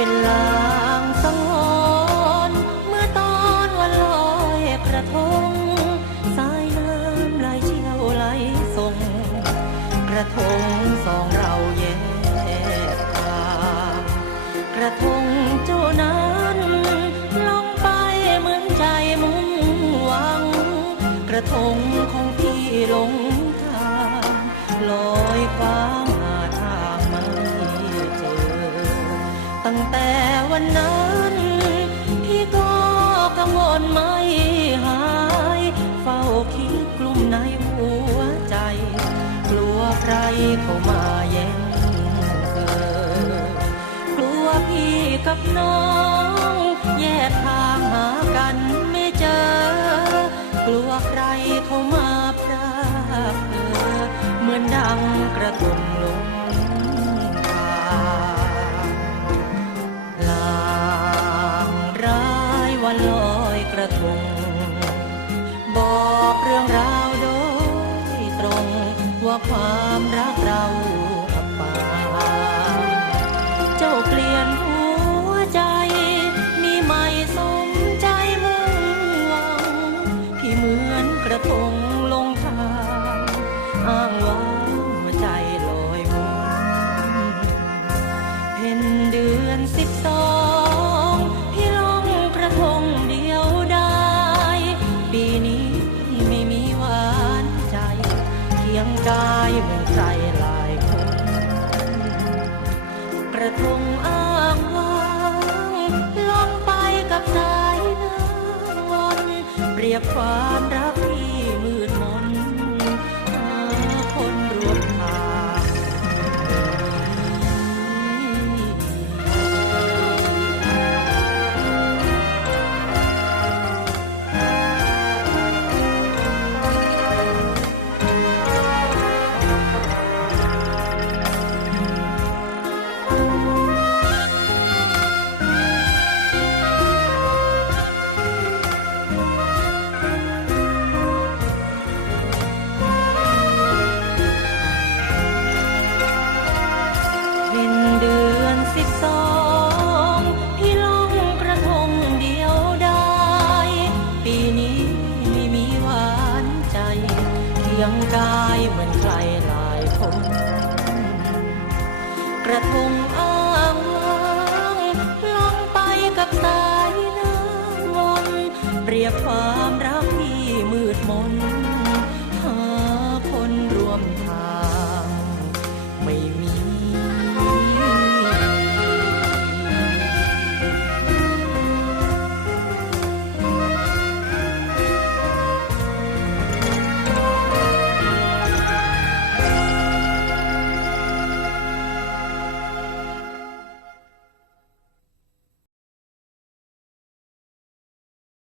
เป็นลาั้งแต่วันนั้น พี่ก็กังวลไม่หาย เฝ้าคิดกลุ่มในหัวใจ กลัวใครเข้ามาแย่งเธอกลัวพี่กับน้อง แยกทางหากันไม่เจอ กลัวใครเข้ามาพรากเธอเหมือนดังกระตุ้งลง ความรักเรา สียงกายเมื่งใจหลายคนกระทง งกายเหมือนใครหลายคน กระทงเอา